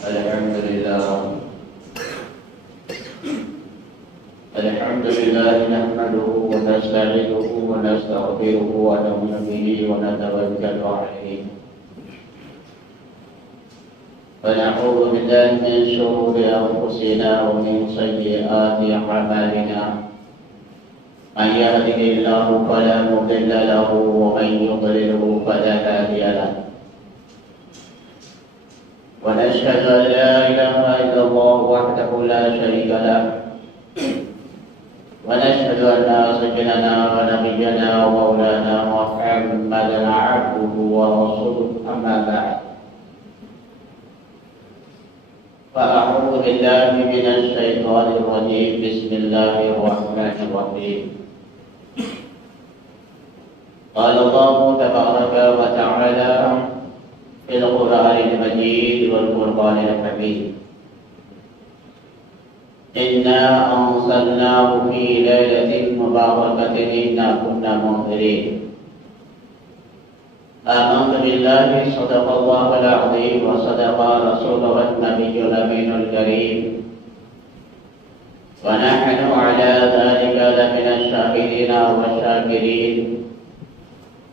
الحمد لله الحمد لله نحمده ونستعينه ونستغفره ونؤمن به ونتوكل عليه ونعوذ بالله من شرور انفسنا ومن سيئات اعمالنا من يهده الله فلا مضل له ومن يضلله فلا هادي له ونشهد أن لا إله إلا الله وحده لا شريك له ونشهد أن سيدنا ونبينا ومولانا محمدا عبده ورسوله أما بعد فأعوذ بالله من الشيطان الرجيم بسم الله الرحمن الرحيم قال الله تبارك وتعالى في القرآن المجيد والقرآن الحميد إنا أنزلناه في ليلة مباركة إنا كنا منذرين آمنت بالله صدق الله العظيم وصدق رسوله النبي الأمين الكريم ونحن على ذلك لمن الشاهدين والشاكرين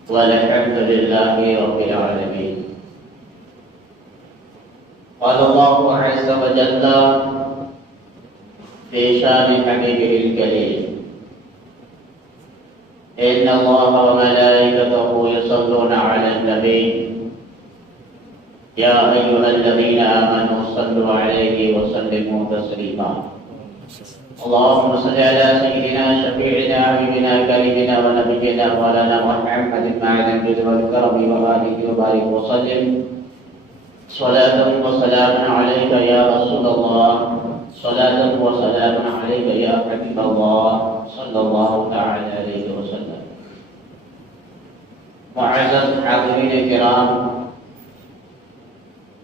والحمد لله رب العالمين. قال الله عز وجل في شان حبيبه الكريم إن الله وملائكته يصلون على النبي يا أيها الذين آمنوا صلوا عليه وسلموا تسليما. اللهم صل على سيدنا شفيعنا حبيبنا كريمنا ونبينا مولانا محمد معنا بالجود والكرم وآله وبارك وسلم صلاة وسلام عليك يا رسول الله صلاة وسلام عليك يا حبيب الله صلى الله تعالى عليه وسلم. معزز حاضرین کرام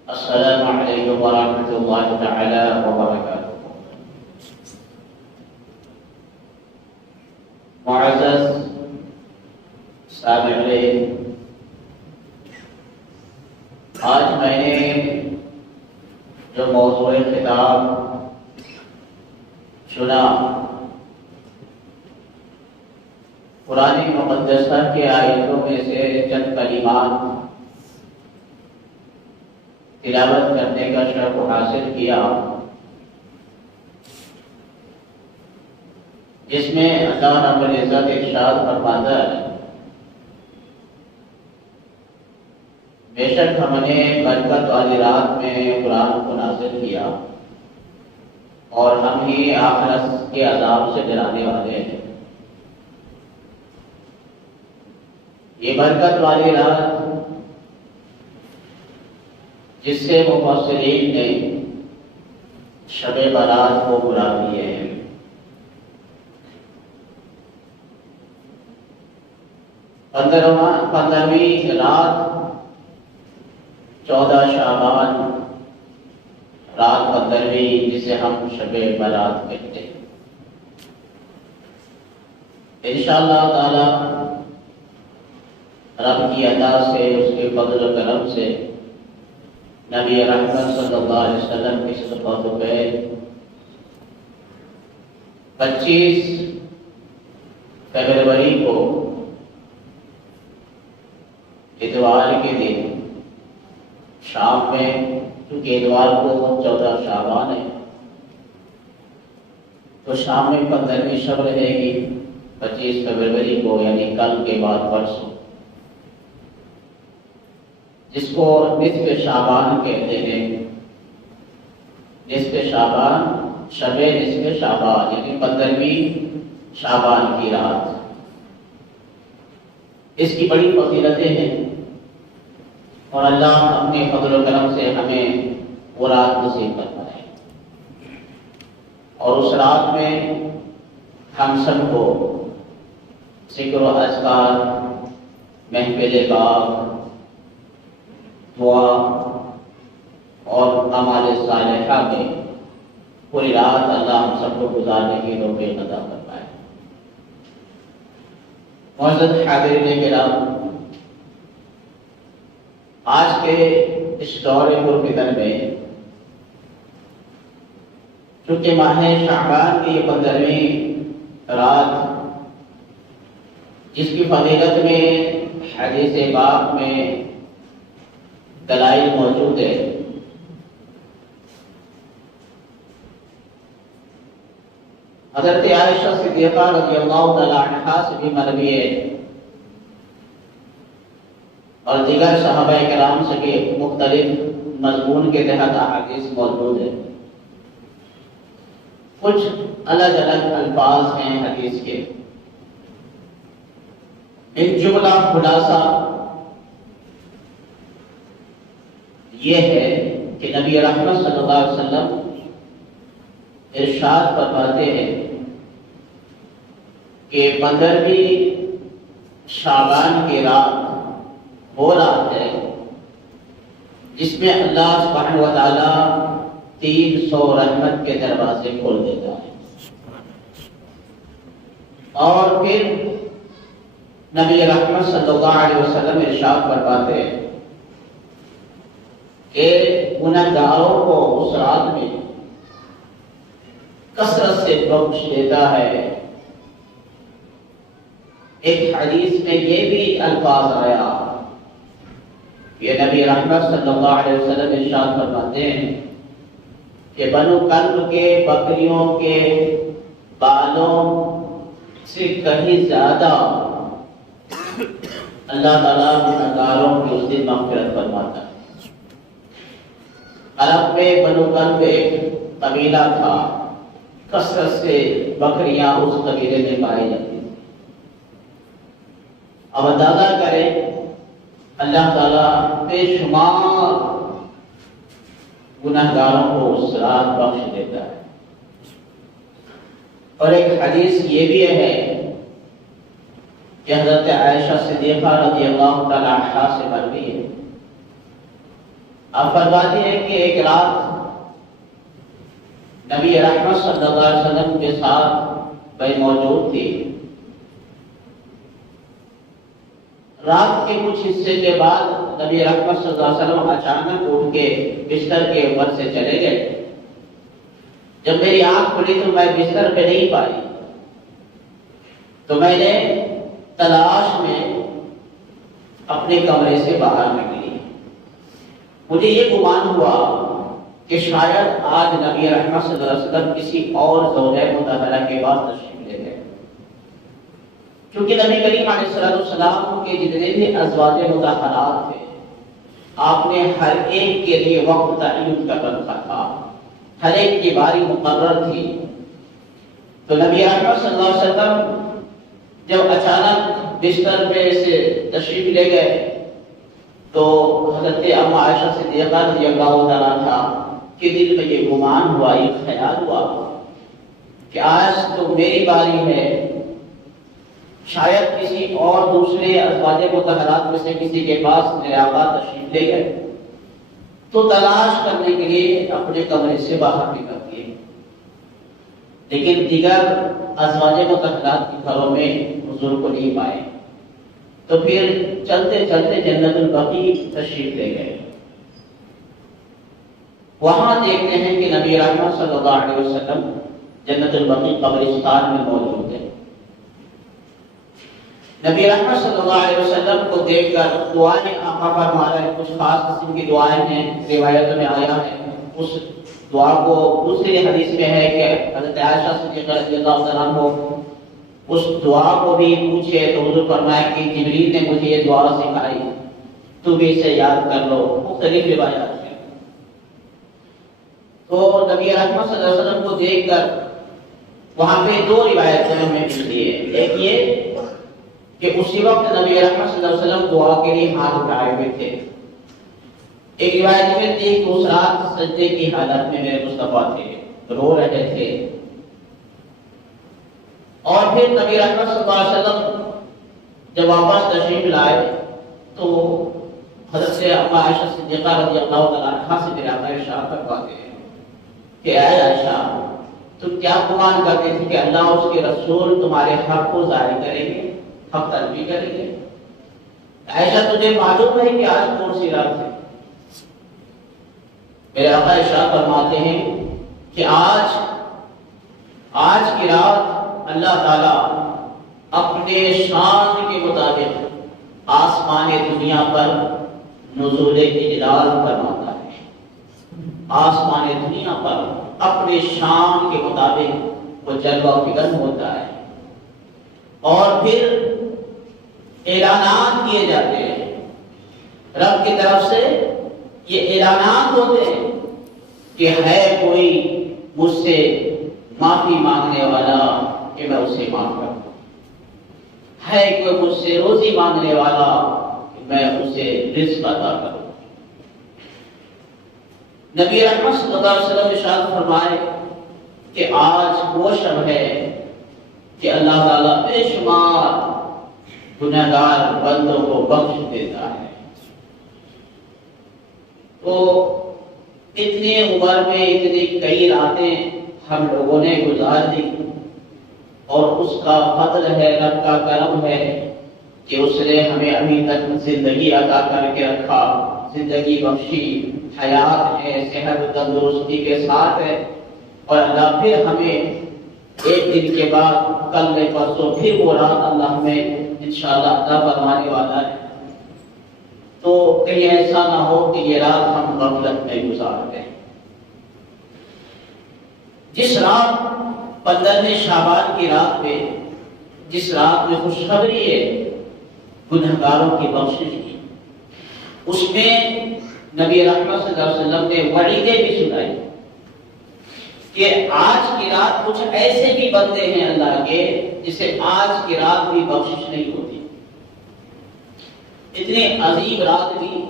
السلام علیکم ورحمۃ اللہ تعالی وبرکاتہ. معزز سامعین، آج میں نے جو موضوع خطاب چنا قرآن مقدسہ کے آیتوں میں سے چند کلمات تلاوت کرنے کا شرف حاصل کیا، جس میں اللہ رب العزت ارشاد فرماتا ہے بے شک ہم نے برکت والی رات میں قرآن کو نازل کیا اور ہم ہی آخرت کے عذاب سے ڈرانے والے ہیں. یہ برکت والی رات جس سے مفسرین نے شب برات کو مراد دیے ہیں. پندرہویں رات 14 شعبان رات 15ویں جسے ہم شب برات کہتے ہیں. انشاءاللہ تعالی رب کی عطا سے، اس کے فضل و کرم سے، نبی رحمت صلی اللہ علیہ وسلم کی صحبت پہ 25 فروری کو اتوار کے دن شام میں، کیونکہ اتوار کو 14 شعبان ہے تو شام میں 15ویں شب رہے گی 25 فروری کو، یعنی کل کے بعد پرسوں، جس کو نصف شعبان کہتے ہیں. نصف شعبان، شب نصف شعبان یعنی 15ویں شعبان کی رات. اس کی بڑی فضیلتیں ہیں اور اللہ اپنے فضل و کرم سے ہمیں وہ رات نصیب فرمائے اور اس رات میں ہم سب کو ذکر و اذکار، محفل باب، دعا اور اعمال صالحہ میں پوری رات اللہ ہم سب کو گزارنے کی توفیق عطا فرمائے. معزز حاضرین کرام، آج کے اس دور پرفتن میں چونکہ ماہ شعبان کی یہ 15ویں رات جس کی فضیلت میں حدیث پاک میں دلائل موجود ہے، حضرت عائشہ صدیقہ رضی اللہ تعالی عنہا سے بھی مروی ہے اور دیگر صحابہ کرام سے بھی مختلف مضمون کے تحت احادیث موجود ہے۔ کچھ الگ الگ الفاظ ہیں حدیث کے، ایک جملہ خلاصہ یہ ہے کہ نبی رحمت صلی اللہ علیہ وسلم ارشاد فرماتے ہیں کہ 15ویں شعبان کی رات وہ رات ہے جس میں اللہ سبحانہ و تعالی 300 رحمت کے دروازے کھول دیتا ہے، اور پھر نبی رحمت صلی اللہ علیہ وسلم ارشاد فرماتے ہیں کہ گنہگاروں کو اس رات میں کثرت سے بخش دیتا ہے۔ ایک حدیث میں یہ بھی الفاظ آیا کہ نبی رحمت صلی اللہ علیہ وسلم ارشاد فرماتے ہیں کہ بنو کلب کے بکریوں کے بالوں سے کہیں زیادہ اللہ تعالیٰ گنہگاروں کی اس دن مغفرت فرماتا ہے۔ عرب میں بنو کلب ایک قبیلہ تھا، کثرت سے بکریاں اس قبیلے میں پائی جاتی تھی۔ اب اندازہ کریں اللہ تعالیٰ بے شمار گنہگاروں کو اس رات بخش دیتا ہے۔ اور ایک حدیث یہ بھی ہے کہ حضرت عائشہ صدیقہ رضی اللہ تعالی عنہا سے مروی ہے، آپ فرماتی ہیں کہ ایک رات نبی رحمت صلی اللہ علیہ وسلم کے ساتھ میں موجود تھی۔ رات کے کچھ حصے کے بعد نبی رحمت صلی اللہ علیہ وسلم اچانک اٹھ کے بستر کے اوپر سے چلے گئے۔ جب میری آنکھ کھلی تو میں بستر پہ نہیں پائی، تو میں نے تلاش میں اپنے کمرے سے باہر نکلی۔ مجھے یہ گمان ہوا کہ شاید آج نبی رحمت صلی اللہ علیہ وسلم کسی اور زوجہ مطہرہ کے بعد تشریف لے گئے، کیونکہ نبی کریم علیہ السلام کے جتنے بھی ازواج مطہرات تھے آپ نے ہر ایک کے لیے وقت تعین کر رکھا تھا، ہر ایک کی باری مقرر تھی۔ تو نبی رحمت صلی اللہ علیہ وسلم جب اچانک بستر پہ سے تشریف لے گئے تو حضرت اما عائشہ صدیقہ رضی اللہ تعالیٰ عنہا کے دل میں یہ گمان ہوا، یہ خیال ہوا کہ آج تو میری باری ہے، شاید کسی اور دوسرے ازواج مطہرات میں سے کسی کے پاس میرے آقا تشریف لے گئے۔ تو تلاش کرنے کے لیے اپنے کمرے سے باہر نکل گئے، لیکن دیگر ازواج مطہرات کے گھروں میں حضور کو نہیں پائے۔ تو پھر چلتے چلتے جنت البقیع تشریف لے گئے۔ وہاں دیکھتے ہیں کہ نبی رحمت صلی اللہ علیہ وسلم جنت البقیع قبرستان میں موجود ہے۔ نبی رحمت صلی اللہ علیہ وسلم کو دیکھ کر دعائیں آقا فرما رہے ہیں، کچھ خاص قسم کی دعائیں ہیں، روایتوں میں آیا ہے۔ اس دعا کو دوسری حدیث میں ہے کہ حضرت عائشہ صدیقہ رضی اللہ عنہا کو اس دعا کو بھی پوچھے تو حضور فرمایا کہ جبریل نے مجھے یہ دعا سکھائی، تو بھی اسے یاد کر لو۔ مختلف روایات ہیں۔ تو نبی رحمت صلی اللہ علیہ وسلم کو دیکھ کر وہاں پہ دو روایتیں ہمیں ملتی ہے۔ ایک یہ کہ اسی وقت نبی رحمت صلی اللہ علیہ وسلم دعا کے لیے ہاتھ اٹھائے ہوئے تھے۔ ایک روایت میں تھی کہ اس رات سجدے کی حالت میں میرے مصطفیٰ تھے، رو رہے تھے۔ اور پھر نبی رحمت صلی اللہ علیہ وسلم جب واپس تشریف لائے تو حضرت اما عائشہ صدیقہ رضی اللہ تعالیٰ عنہا سے میرے آقا ارشاد فرماتے ہیں کہ اے عائشہ، تم کیا گمان کرتے تھے کہ اللہ اور اس کے رسول تمہارے حق کو ظاہر کریں گے، حق تلفی کریں گے؟ عائشہ تجھے معلوم ہے کہ آج کون سی رات ہے؟ میرے آقا ارشاد فرماتے ہیں کہ آج کی رات اللہ تعالیٰ اپنے شان کے مطابق آسمان دنیا پر نزول اجلال فرماتا ہے۔ آسمان دنیا پر اپنے شان کے مطابق وہ جلوہ فکن ہوتا ہے، اور پھر اعلانات کیے جاتے ہیں رب کی طرف سے۔ یہ اعلانات ہوتے ہیں کہ ہے کوئی مجھ سے معافی مانگنے والا کہ میں اسے معاف کروں، ہے کوئی مجھ سے روزی مانگنے والا کہ میں اسے رزق عطا کروں۔ نبی رحمت صلی اللہ علیہ وسلم ارشاد فرمائے کہ آج وہ شب ہے کہ اللہ تعالیٰ بے شمار گنہگار بندوں کو بخش دیتا ہے۔ تو اتنی عمر میں اتنی کئی راتیں ہم لوگوں نے گزار دی، اور اس کا فضل ہے، رب کا کرم ہے کہ اس نے ہمیں ابھی تک زندگی عطا کر کے رکھا، زندگی بخشی، حیات ہے، صحت و تندرستی کے ساتھ ہے، اور اللہ پھر ہمیں ایک دن کے بعد کل پرسوں پھر وہ رات اللہ ہمیں انشاءاللہ عطا فرمانے والا ہے۔ تو کہیں ایسا نہ ہو کہ یہ رات ہم غفلت میں گزار دیں۔ جس رات 15 شعبان کی رات میں، جس رات میں خوشخبری ہے گنہگاروں کی بخشش کی، اس میں نبی رحمت صلی اللہ علیہ وسلم نے وعیدیں بھی سنائی کہ آج کی رات کچھ ایسے بھی بندے ہیں اللہ کے جسے آج کی رات بھی بخشش نہیں ہوتی۔ اتنی عظیم رات بھی،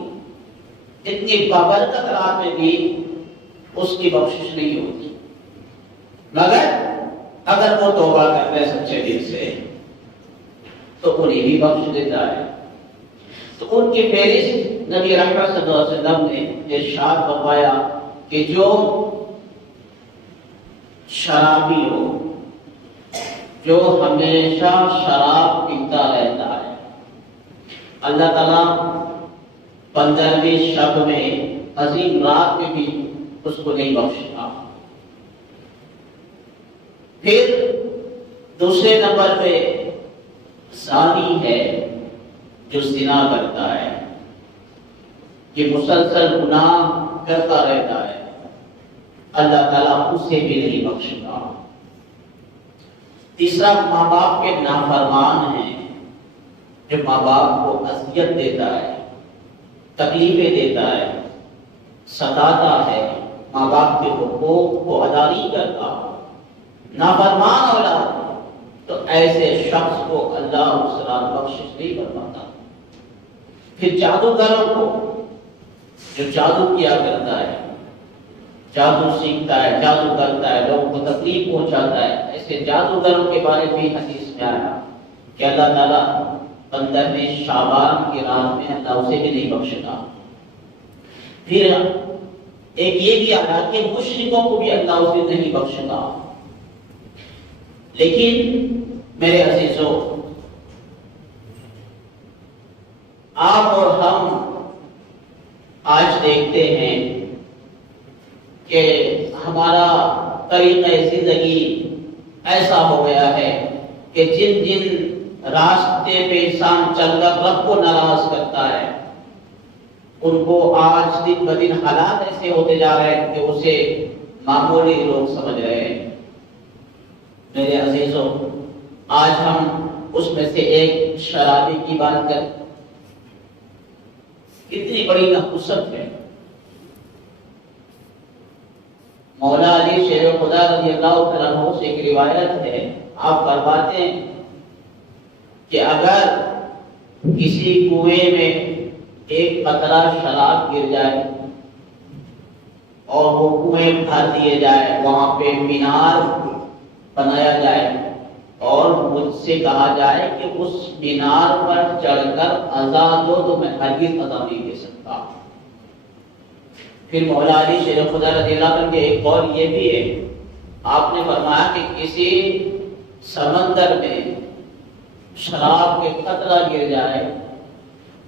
اتنی بابرکت رات میں بھی اس کی بخشش نہیں ہوتی، مگر اگر وہ توبہ کرتے ہیں سچے دل سے تو انہیں بھی بخش دیتا ہے۔ تو ان کی فہرست نبی رحمت صلی اللہ علیہ وسلم نے ارشاد فرمایا کہ جو شرابی ہو، جو ہمیشہ شراب پیتا رہتا ہے، اللہ تعالیٰ 15ویں شب میں عظیم رات میں بھی اس کو نہیں بخشتا۔ پھر دوسرے نمبر پہ زانی ہے جو زنا کرتا ہے، یہ مسلسل گناہ کرتا رہتا ہے، اللہ تعالیٰ اسے بھی نہیں بخشتا۔ تیسرا ماں باپ کے نافرمان ہیں، جو ماں باپ کو اذیت دیتا ہے، تکلیفیں دیتا ہے، ستاتا ہے، ماں باپ کے حقوق کو ادا نہیں کرتا، نافرمان اولاد، تو ایسے شخص کو اللہ اس رات بخشش نہیں فرماتا۔ پھر جادوگروں کو، جو جادو کیا کرتا ہے، جادو سیکھتا ہے، جادو کرتا ہے، لوگوں کو تکلیف پہنچاتا ہے، ایسے جادوگروں کے بارے میں حدیث میں آیا کہ اللہ تعالیٰ 15ویں شعبان کی رات میں اللہ اسے بھی نہیں بخشتا۔ پھر ایک یہ بھی آیا کہ مشرکوں کو بھی اللہ اسے نہیں بخشتا۔ لیکن میرے عزیزوں، آپ اور ہم آج دیکھتے ہیں کہ ہمارا طریقہ زندگی ایسا ہو گیا ہے کہ جن جن راستے پہ انسان چل کر رب کو ناراض کرتا ہے، ان کو آج دن بدن حالات ایسے ہوتے جا رہے ہیں کہ اسے معمولی لوگ سمجھ رہے ہیں۔ میرے عزیزوں، آج ہم اس میں سے ایک شرابی کی بات کریں، کتنی بڑی نحوست ہے۔ مولا علی شیر خدا رضی اللہ تعالیٰ عنہ سے ایک روایت ہے، آپ فرماتے ہیں کہ اگر کسی کنویں میں ایک قطرہ شراب گر جائے اور وہ کنویں بھر دیے جائے، وہاں پہ مینار بنایا جائے اور مجھ سے کہا جائے کہ اس مینار پر چڑھ کر اذان دو، تو میں ہرگز اذان نہیں دے سکتا۔ پھر مولا علی شیر خدا رضی اللہ عنہ کے ایک قول یہ بھی ہے، آپ نے فرمایا کہ کسی سمندر میں شراب کے قطرہ گر جائے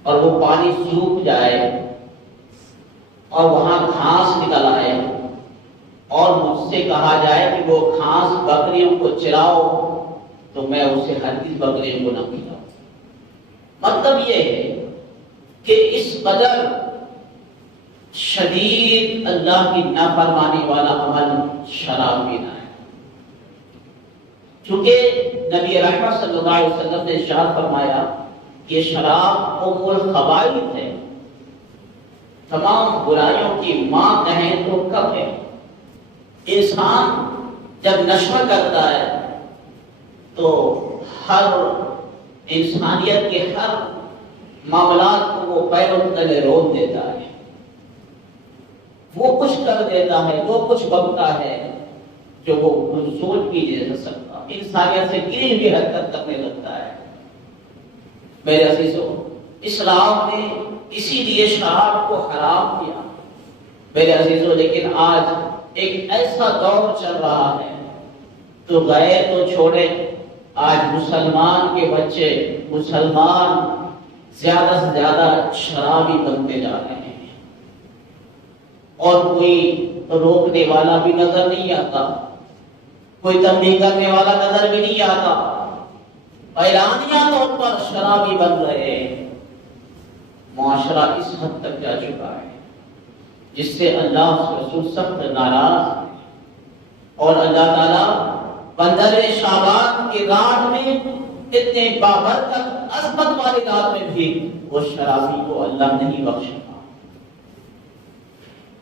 اور وہ پانی سوکھ جائے اور وہاں گھاس نکل آئے اور مجھ سے کہا جائے کہ وہ گھاس بکریوں کو چراؤ تو میں اسے ہرگز بکریوں کو نہ کھلاؤں۔ مطلب یہ ہے کہ اس قدر شدید اللہ کی نافرمانی والا عمل شراب پینا ہے۔ چونکہ نبی رحمت صلی اللہ علیہ وسلم نے ارشاد فرمایا کہ شراب ام الخبائث ہے، تمام برائیوں کی ماں کہیں تو کب ہے۔ انسان جب نشہ کرتا ہے تو ہر انسانیت کے ہر معاملات کو وہ پیروں تلے روک دیتا ہے، وہ کچھ کر دیتا ہے، وہ کچھ بکتا ہے جو وہ سوچ بھی نہیں سکتا، انسانیت سے گری ہوئی حرکت کرنے لگتا ہے۔ میرے عزیزو، اسلام نے اسی لیے شراب کو حرام کیا میرے عزیزو۔ لیکن آج ایک ایسا دور چل رہا ہے تو غیر تو چھوڑے، آج مسلمان کے بچے، مسلمان زیادہ سے زیادہ شرابی بنتے جا رہے ہیں، اور کوئی روکنے والا بھی نظر نہیں آتا، کوئی تنبیہ کرنے والا نظر بھی نہیں آتا، اعلانیہ طور پر شرابی بن رہے ہیں۔ معاشرہ اس حد تک جا چکا ہے جس سے اللہ کے رسول سخت ناراض ہیں، اور اللہ تعالیٰ 15 شعبان کی رات میں، اتنے بابرکت عظمت والی رات میں بھی وہ شرابی کو اللہ نہیں بخشا۔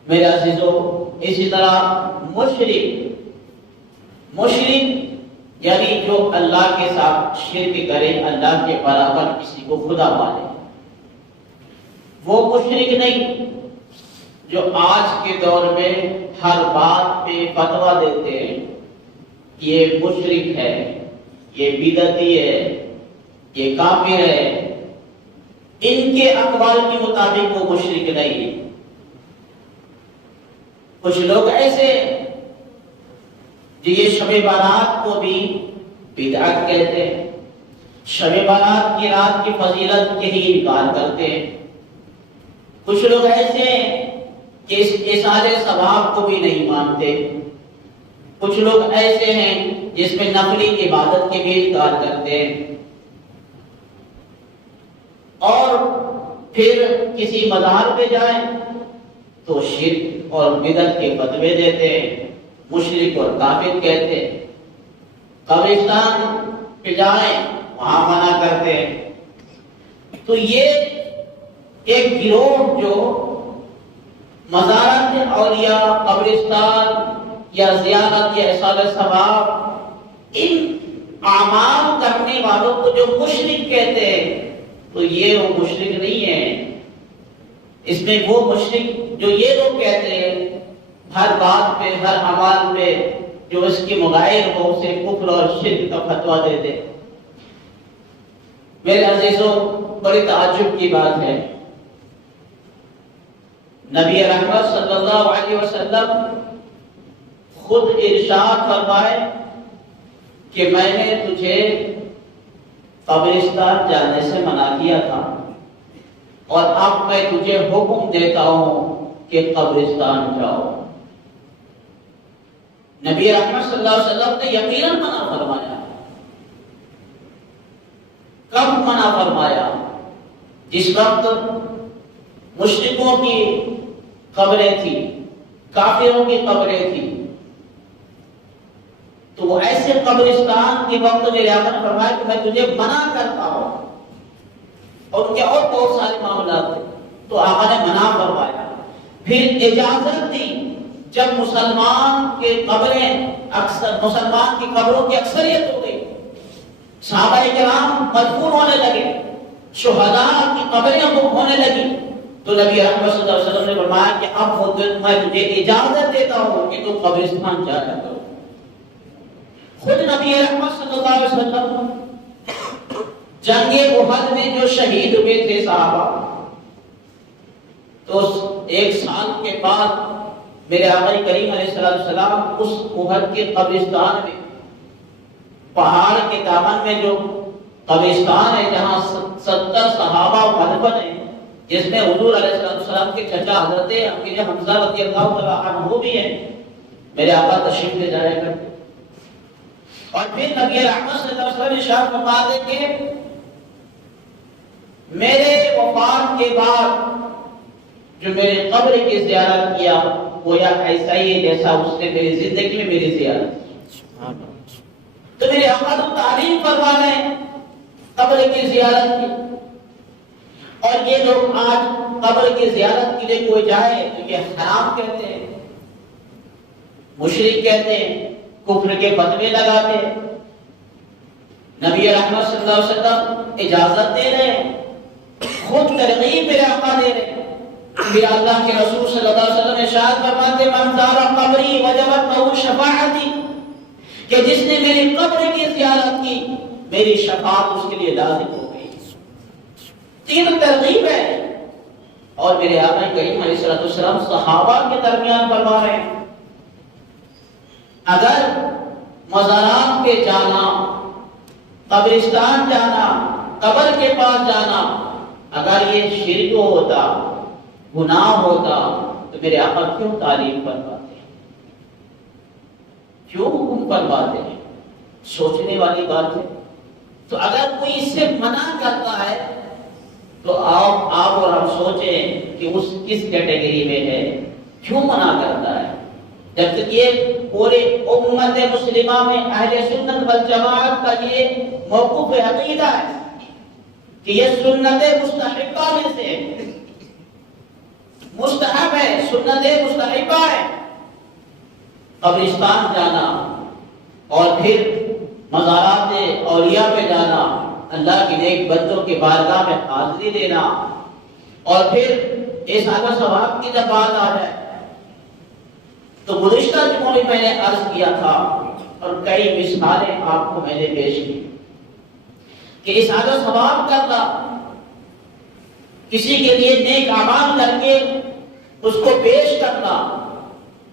میرے عزیزو، اسی طرح مشرک یعنی جو اللہ کے ساتھ شرک کرے، اللہ کے برابر کسی کو خدا مانے، وہ مشرک نہیں جو آج کے دور میں ہر بات پہ فتویٰ دیتے ہیں، یہ مشرک ہے، یہ بدعتی ہے، یہ کافر ہے۔ ان کے اقوال کے مطابق وہ مشرک نہیں ہے۔ کچھ لوگ ایسے جو یہ شب بارات کو بھی بدعت کہتے ہیں، شب بارات کی رات کی فضیلت کے ہی انکار کرتے ہیں۔ کچھ لوگ ایسے کہ اس ایصال ثواب کو بھی نہیں مانتے۔ کچھ لوگ ایسے ہیں جس میں نفلی عبادت کے بھی انکار کرتے ہیں، اور پھر کسی مزار پہ جائیں تو شرک اور بدعت کے فتوے دیتے ہیں، مشرک اور کافر کہتے ہیں۔ قبرستان پہ جائیں وہاں منع کرتے ہیں۔ تو یہ ایک گروہ جو مزارات اولیاء، قبرستان یا زیارت یا ایصال ثواب، ان اعمال کرنے والوں کو جو مشرک کہتے ہیں، تو یہ وہ مشرک نہیں ہے۔ اس میں وہ مشرک جو یہ لوگ کہتے ہیں ہر بات پہ، ہر عمل پہ جو اس کے مغائر ہو، اسے کفر اور شرک کا فتویٰ دے دے۔ میرے عزیزوں، بڑی تعجب کی بات ہے، نبی رحمت صلی اللہ علیہ وسلم خود ارشاد فرمائے کہ میں نے تجھے قبرستان جانے سے منع کیا تھا، اور اب میں تجھے حکم دیتا ہوں کہ قبرستان جاؤ۔ نبی رحمت صلی اللہ علیہ وسلم نے یقیناً منع فرمایا۔ کب منع فرمایا؟ جس وقت مشرکوں کی قبریں تھی، کافروں کی قبریں تھی، تو وہ ایسے قبرستان کے وقت میرے آقا نے فرمایا کہ میں تجھے منع کرتا ہوں، اور ان کے اور بہت سارے معاملات تھے، تو آقا نے منع فرمایا۔ پھر اجازت دی جب مسلمان کے قبریں مسلمان کی قبروں کی اکثریت ہو گئی، صحابہ کرام مدفون ہونے لگے، شہداء کی قبریں ہونے لگی، تو نبی اکرم صلی اللہ علیہ وسلم نے فرمایا کہ اب میں تجھے اجازت دیتا ہوں کہ تو قبرستان جایا کرو۔ خود نبی اکرم صلی اللہ علیہ وسلم جنگ احد میں جو شہید ہوئے تھے صحابہ، تو 1 سال کے بعد میرے آقا کریم علیہ السلام اس احد کے قبرستان میں، پہاڑ کے دامن میں جو قبرستان ہے جہاں 70 صحابہ مدفن ہیں، جس میں حضور علیہ السلام کے چچا حضرت امیر حمزہ رضی اللہ عنہ بھی ہیں، میرے آقا تشریف لے جایا کرتے. اور پھر نبی رحمت صلی اللہ علیہ وسلم ارشاد فرماتے کہ میرے وفات کے بعد جو میرے قبر کی زیارت کیا وہ یا ایسا ہی ہے جیسا اس نے میری زندگی میں میری زیارت کی. تو میرے آقا تو تعلیم فرما رہے ہیں قبر کی زیارت کی. اور یہ لوگ آج قبر کی زیارت کے لیے کوئی جائے تو یہ حرام کہتے ہیں, مشرک کہتے ہیں, کفر کے فتوے لگاتے ہیں. نبی رحمت صلی اللہ علیہ وسلم اجازت دے رہے ہیں, خود ترغیب میرے آقا دے رہے ہیں. پھر اللہ کے رسول صلی اللہ علیہ وسلم ارشاد فرماتے من زار قبری وجبت له شفاعتی, کہ جس نے میری قبر کی زیارت کی میری شفاعت اس کے لیے لازم ہو گئی. تین ترغیب ہے. اور میرے آقا کریم علیہ الصلوۃ والسلام صحابہ کے درمیان فرما رہے ہیں اگر مزارات پہ جانا, قبرستان جانا, قبر کے پاس جانا اگر یہ شرک ہوتا, گناہ ہوتا تو میرے آقا کیوں تعلیم فرماتے ہیں, کیوں حکم فرماتے ہیں؟ سوچنے والی بات ہے. تو اگر کوئی اس سے منع کرتا ہے تو آپ اور ہم سوچیں کہ اس کس کیٹیگری میں ہے, کیوں منع کرتا ہے؟ جب تک یہ پورے امت مسلمہ میں اہل سنت والجماعت کا یہ موقف عقیدہ ہے کہ یہ سنت مستحبہ میں سے مستحب ہے, سنت مستحبہ ہے قبرستان جانا اور پھر مزارات اولیاء پہ جانا, اللہ کے نیک بندوں کے بارگاہ میں حاضری دینا, اور پھر اس اعلیٰ ثواب کی جب بات آ جائے تو گزشتہ جمعوں میں میں نے عرض کیا تھا اور کئی مثالیں آپ کو میں نے پیش کی کہ اس اعلیٰ ثواب کرنا, کسی کے لیے نیک اعمال کر کے اس کو پیش کرنا,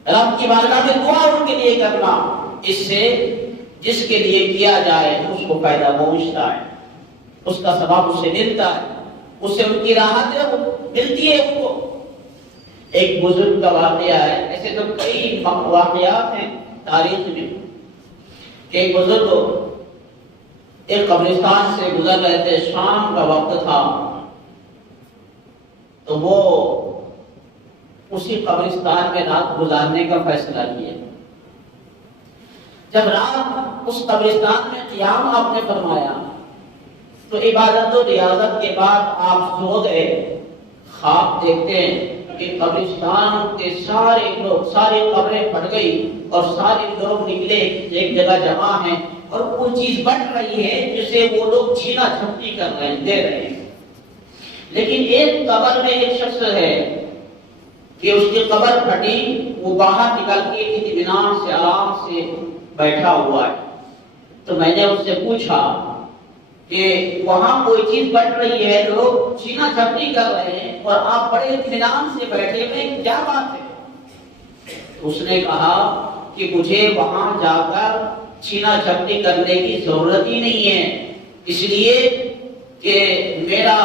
رب کی بارگاہ میں دعا ان کے لیے کرنا, اس سے جس کے لیے کیا جائے اس کو فائدہ پہنچتا ہے, اس کا ثواب اس سے ملتا ہے, اس سے ان کی راحت ملتی ہے ان کو. ایک بزرگ کا واقعہ ہے, ایسے تو کئی واقعات ہیں تاریخ میں. ایک بزرگ ایک قبرستان سے گزر رہے تھے, شام کا وقت تھا, تو وہ اسی قبرستان میں رات گزارنے کا فیصلہ کیا. جب رات اس قبرستان میں قیام آپ نے فرمایا تو عبادت و ریاضت کے بعد آپ سو گئے. خواب دیکھتے ہیں کہ قبرستان کے سارے لوگ, ساری قبریں پھٹ گئی اور سارے لوگ نکلے, ایک جگہ جمع ہیں اور کوئی چیز بٹ رہی ہے جسے وہ لوگ چھینا جھپٹی کر رہے ہیں, دے رہے ہیں. لیکن ایک قبر میں ایک شخص ہے کہ اس کی قبر پھٹی, وہ باہر نکل کے اطمینان سے آرام سے بیٹھا ہوا ہے. تو میں نے اس سے پوچھا کہ وہاں کوئی چیز بٹ رہی ہے, لوگ چھینا جھپٹی کر رہے ہیں اور آپ بڑے اطمینان سے بیٹھے ہوئے, کیا بات ہے؟ اس نے کہا کہ مجھے وہاں جا کر چھینا جھپٹی کرنے کی ضرورت ہی نہیں ہے, اس لیے کہ میرا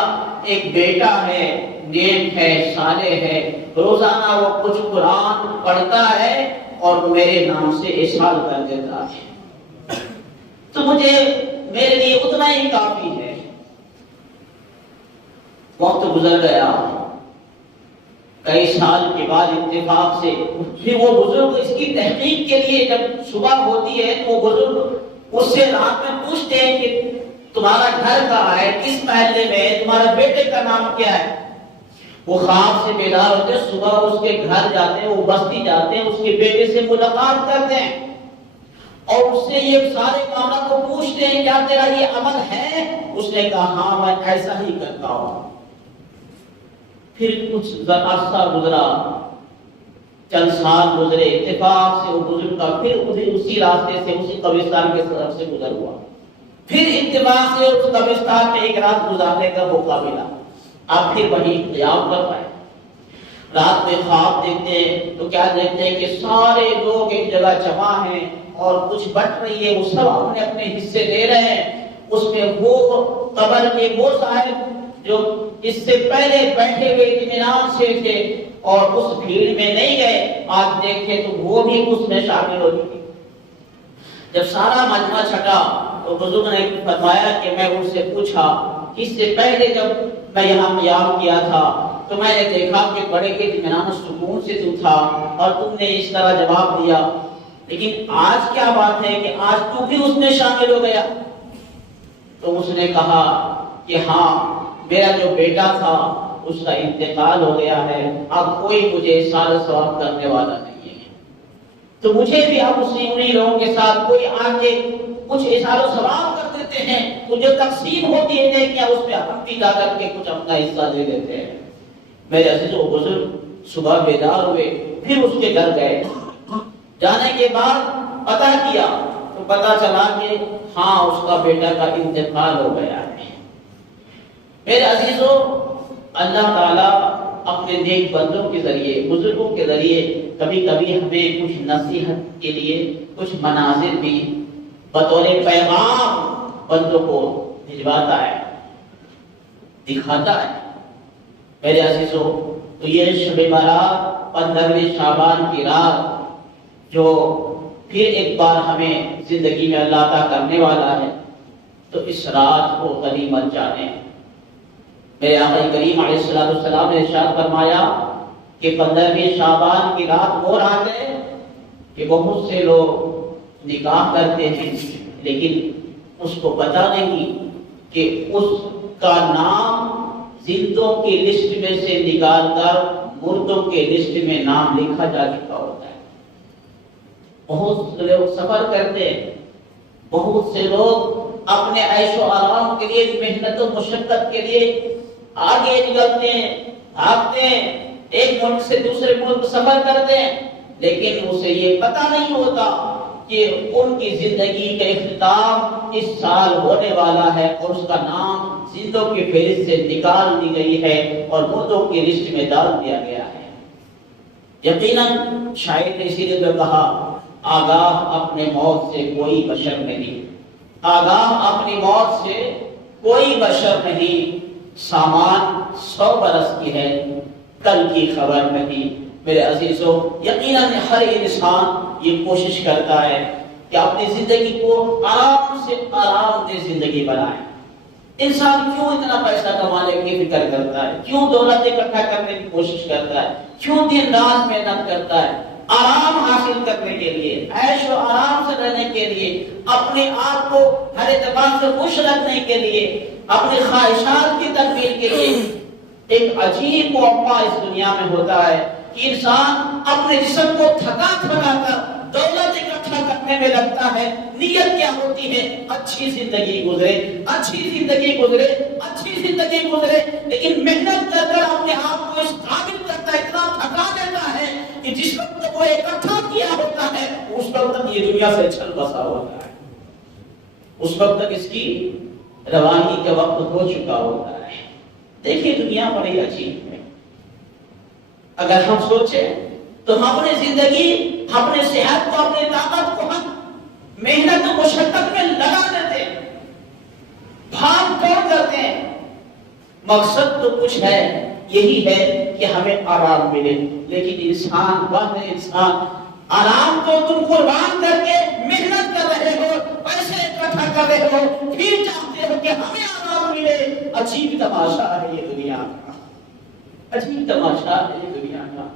ایک بیٹا ہے, نیک ہے, صالح ہے, روزانہ وہ کچھ قرآن پڑھتا ہے اور میرے نام سے اشعار کر دیتا ہے, تو مجھے میرے لیے اتنا ہی کافی ہے. وقت گزر گیا, کئی سال کے بعد اتفاق سے پھر وہ بزرگ اس کی تحقیق کے لیے جب صبح ہوتی ہے تو وہ بزرگ اس سے رات میں پوچھتے ہیں کہ تمہارا گھر کہاں ہے, کس محلے میں ہے, تمہارے بیٹے کا نام کیا ہے. وہ خواب سے بیدار ہوتے ہیں, صبح اس کے گھر جاتے ہیں, وہ بستی جاتے ہیں, اس کے بیٹے سے ملاقات کرتے ہیں اور اس سے یہ سارے معاملات کو پوچھتے ہیں کیا تیرا یہ عمل ہے. اس نے کہا ہاں میں ایسا ہی کرتا ہوں. پھر کچھ عرصہ گزرا, چند سال گزرے, اتفاق سے وہ بزرگ کا پھر اسی راستے سے اسی قبرستان کے طرف سے گزر ہوا. پھر اتفاق سے اس قبرستان میں ایک رات گزارنے کا موقع ملا. آپ پھر وہیں قیام کر پائے. رات میں خواب دیکھتے ہیں تو کیا دیکھتے ہیں کہ سارے لوگ ایک جگہ جمع ہیں اور کچھ بٹ رہی ہے, وہ سب اپنے اپنے حصے لے رہے ہیں. اس میں وہ قبر کے وہ صاحب جو اس سے پہلے بیٹھے ہوئے اطمینان سے تھے اور اس بھیڑ میں نہیں گئے، آج دیکھیں تو وہ بھی اس میں شامل ہو چکی۔ جب سارا مجمع چھٹا تو بزرگ نے فرمایا کہ میں ان سے پوچھا، اس سے پہلے جب میں یہاں قیام کیا تھا تو میں نے دیکھا کہ بڑے اطمینان سکون سے تو تھا اور تم نے اس طرح جواب دیا، لیکن آج کیا بات ہے کہ آج تو بھی اس میں شامل ہو گیا؟ تو اس نے کہا کہ ہاں، میرا جو بیٹا تھا اس کا انتقال ہو گیا ہے، اب کوئی مجھے سال ثواب کرنے والا نہیں ہے، تو مجھے بھی اب انہی لوگوں کے ساتھ کوئی آگے کچھ اشارہ و ثواب کر دیتے ہیں تو جو تقسیم ہوتی ہے کیا اس پہ ہم بھی جا کر کے کچھ اپنا حصہ دے دیتے ہیں۔ میرے عزیز و بزرگ صبح بیدار ہوئے، پھر اس کے گھر گئے، جانے کے بعد پتہ کیا تو پتہ چلا کہ ہاں اس کا بیٹا کا انتقال ہو گیا ہے۔ میرے عزیزو، اللہ تعالیٰ اپنے نیک بندوں کے ذریعے، بزرگوں کے ذریعے کبھی کبھی ہمیں کچھ نصیحت کے لیے کچھ مناظر بھی بطور پیغام بندوں کو بھجواتا ہے، دکھاتا ہے۔ میرے عزیزو، تو یہ شب برات 15ویں شعبان کی رات جو پھر ایک بار ہمیں زندگی میں اللہ عطا کرنے والا ہے، تو اس رات کو غنیمت جانیں۔ میرے آقا کریم علیہ السلام نے ارشاد فرمایا کہ 15ویں شعبان کی رات وہ رات ہے کہ بہت سے لوگ نکاح کرتے ہیں لیکن اس کو پتہ نہیں کہ اس کا نام زندوں کی لسٹ میں سے نکال کر مردوں کے لسٹ میں نام لکھا جا چکا ہوتا ہے۔ بہت سے لوگ سفر کرتے ہیں، بہت سے لوگ اپنے عیش و آرام کے لیے، محنت و مشقت کے لیے آگے نکلتے ہیں، بھاگتے ہیں، ایک ملک سے دوسرے ملک سفر کرتے ہیں، لیکن اسے یہ پتہ نہیں ہوتا کہ ان کی زندگی کا اختتام اس سال ہونے والا ہے اور اس کا نام زندوں کی فہرست سے نکال دی گئی ہے اور مردوں کی لسٹ میں ڈال دیا گیا ہے۔ یقیناً شاعر نے اسی لیے کہا، آگاہ اپنے موت سے کوئی بشر نہیں، آگاہ اپنی موت سے کوئی بشر نہیں، سامان 100 برس کی ہے، کل کی خبر نہیں۔ میرے عزیزو، یقیناً ہر انسان یہ کوشش کرتا ہے کہ اپنی زندگی کو آرام سے آرام دہ زندگی بنائے۔ انسان کیوں اتنا پیسہ کمانے کی فکر کرتا ہے، کیوں دولت اکٹھا کرنے کی کوشش کرتا ہے، کیوں دن رات محنت کرتا ہے؟ آرام حاصل کرنے کے لیے، عیش و آرام سے رہنے کے لیے، اپنے آپ کو ہر اعتبار سے خوش رکھنے کے لیے، اپنی خواہشات کی تکمیل کے لیے۔ ایک عجیب موقع اس دنیا میں ہوتا ہے کہ انسان اپنے جسم کو تھکا کر دولت اکٹھا کرنے میں لگتا ہے۔ نیت کیا ہوتی ہے؟ اچھی زندگی گزرے، اچھی زندگی گزرے، اچھی زندگی گزرے، لیکن محنت کر کر اپنے آپ کو اس قابل کرتا ہے، اتنا تھکا دیتا ہے کہ جس وقت وہ اکٹھا کیا ہوتا ہے اس وقت تک یہ دنیا سے چھل بسا ہوتا ہے، اس وقت تک اس کی روانی کا وقت ہو چکا ہوتا ہے۔ دیکھیں دنیا بڑی عجیب ہے۔ اگر ہم سوچیں تو ہم اپنی زندگی، اپنے صحت کو، اپنی طاقت کو ہم محنت و مشقت میں لگا دیتے ہیں، بھاگ دوڑ کرتے ہیں، مقصد تو کچھ ہے، یہی ہے کہ ہمیں آرام ملے، لیکن انسان آرام تو تم قربان کر کے محنت کر رہے ہو، پیسے اکٹھا کر رہے ہو، پھر چاہتے ہو کہ ہمیں آرام ملے۔ عجیب تماشا ہے یہ دنیا کا، عجیب تماشا ہے یہ دنیا کا۔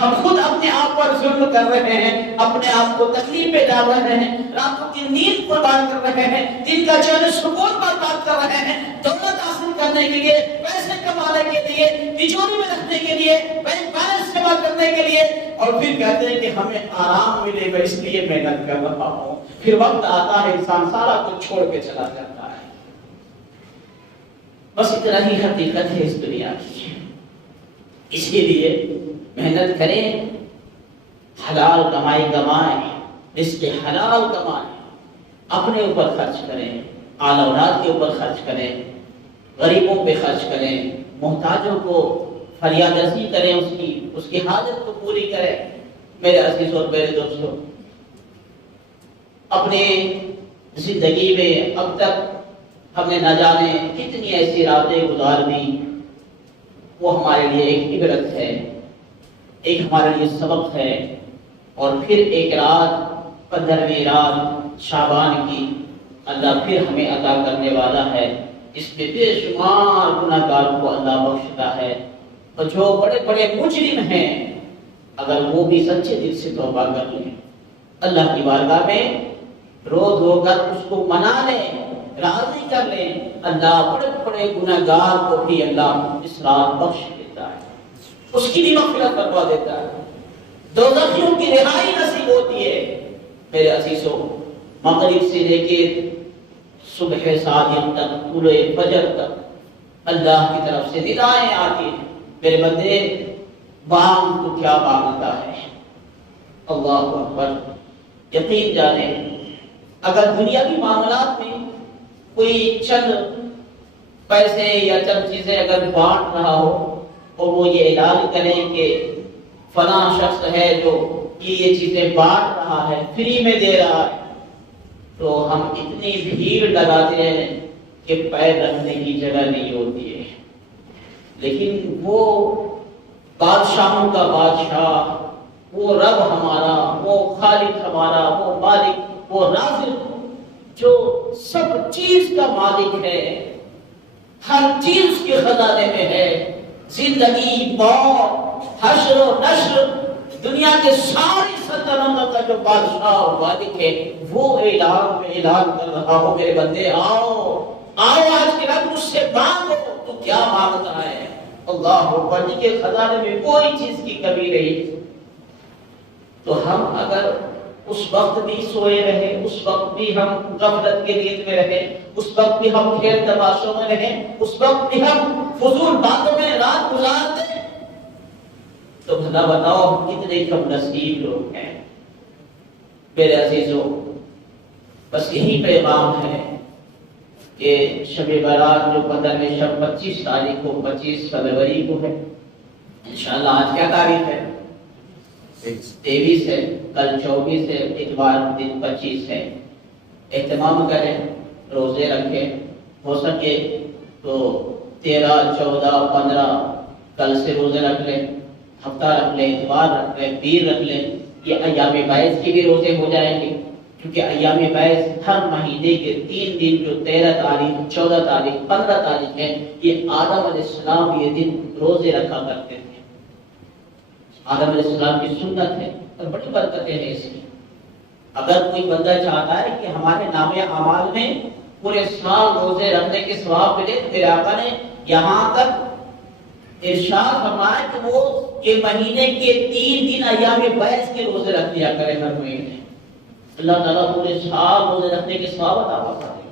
ہم خود اپنے آپ پر ظلم کر رہے ہیں، اپنے آپ کو تکلیف میں ڈال رہے ہیں، راتوں کی نیند قربان کر رہے ہیں، دن کا چین سکون برباد کر رہے ہیں، دولت حاصل کرنے کے لیے، پیسے کمانے کے لیے، تجوری میں رکھنے کے لیے، بینک بیلنس جمع کرنے کے لیے، اور پھر کہتے ہیں کہ ہمیں آرام ملے گا اس لیے محنت کر رہا ہوں۔ پھر وقت آتا ہے انسان سارا کچھ چھوڑ کے چلا جاتا ہے۔ بس اتنا ہی حقیقت ہے اس دنیا کی۔ اسی لیے محنت کریں، حلال کمائی کمائیں، رزق حلال کمائیں، اپنے اوپر خرچ کریں، آل اولاد کے اوپر خرچ کریں، غریبوں پہ خرچ کریں، محتاجوں کو فریاد رسی کریں، اس کی حاجت کو پوری کریں۔ میرے عزیز اور میرے دوستوں، اپنے زندگی میں اب تک ہم نے نہ جانے کتنی ایسی راتیں گزار دی، وہ ہمارے لیے ایک عبرت ہے۔ ایک ہمارے لیے سبق ہے، اور پھر ایک رات 15ویں رات شعبان کی اللہ پھر ہمیں عطا کرنے والا ہے، جس میں بے شمار گناہ گاروں کو اللہ بخشتا ہے، اور جو بڑے بڑے مجرم ہیں اگر وہ بھی سچے دل سے توبہ کر لیں، اللہ کی بارگاہ میں رو دھو کر اس کو منا لیں، راضی کر لیں، اللہ بڑے بڑے گناہ گار کو بھی اللہ اس رات بخش دیتا ہے، اس کی بھی مغفرت کروا دیتا ہے، دوزخیوں کی رہائی نصیب ہوتی ہے۔ میرے عزیزوں، مغرب سے لے کے صبح صادق تک، طلوع فجر تک اللہ کی طرف سے ندائیں آتی ہیں، میرے بندے بانگ تو کیا مانگتا ہے، اللہ اکبر۔ یقین جانیں اگر دنیاوی معاملات میں کوئی چند پیسے یا چند چیزیں اگر بانٹ رہا ہو اور وہ یہ اعلان کرے کہ فلاں شخص ہے جو یہ چیزیں بانٹ رہا ہے، فری میں دے رہا ہے، تو ہم اتنی بھیڑ لگاتے ہیں کہ پیر رکھنے کی جگہ نہیں ہوتی ہے، لیکن وہ بادشاہوں کا بادشاہ، وہ رب ہمارا، وہ خالق ہمارا، وہ مالک، وہ رازق جو سب چیز کا مالک ہے، ہر چیز اس کے خزانے میں ہے، زندگی، موت، حشر و نشر، دنیا کے ساری سلطنتوں کا جو بادشاہ اور مالک ہے، وہ اعلان کر رہا ہو، میرے بندے آؤ آؤ، آج کے رات مجھ سے مانگو، تو کیا مانگتا ہے؟ اللہ اکبر، جی کے خزانے میں کوئی چیز کی کمی نہیں۔ تو ہم اگر اس وقت بھی سوئے رہے، اس وقت بھی ہم غفلت کے نیند میں رہے، اس وقت بھی ہم کھیل تماشوں میں رہے، اس وقت بھی ہم فضول باتوں میں رات گزار دیں، تو بھلا بتاؤ ہم کتنے کم نصیب لوگ ہیں۔ میرے عزیزوں، بس یہی پیغام ہے کہ شب برات جو 15ویں شب 25 تاریخ کو، 25 فروری کو ہے، انشاءاللہ آج کیا تاریخ ہے؟ 23 ہے، کل 24 ہے، اتوار دن 25 ہے۔ اہتمام کریں، روزے رکھیں، ہو سکے تو 13، 14، 15 کل سے روزے رکھ لیں، ہفتہ رکھ لیں، اتوار رکھ لیں، پیر رکھ لیں، یہ ایام بیعث کے بھی روزے ہو جائیں گے، کیونکہ ایام بیعث ہر مہینے کے 3 دن جو 13 تاریخ، 14 تاریخ، 15 تاریخ ہے، یہ آدم علیہ السلام یہ دن روزے رکھا کرتے تھے۔ آدم علیہ السلام کی سنت ہے اور بڑی برکتیں ہیں اس میں۔ اگر کوئی بندہ چاہتا ہے کہ ہمارے نام اعمال میں پورے سال روزے رکھنے کے ثواب ملے، میرے آقا نے یہاں تک ارشاد فرمایا کہ وہ یہ مہینے کے 3 دن ایام بیعث کے روزے رکھ لیا کرے ہر مہینے، اللہ تعالیٰ پورے سال روزے رکھنے کے ثواب عطا فرمائے۔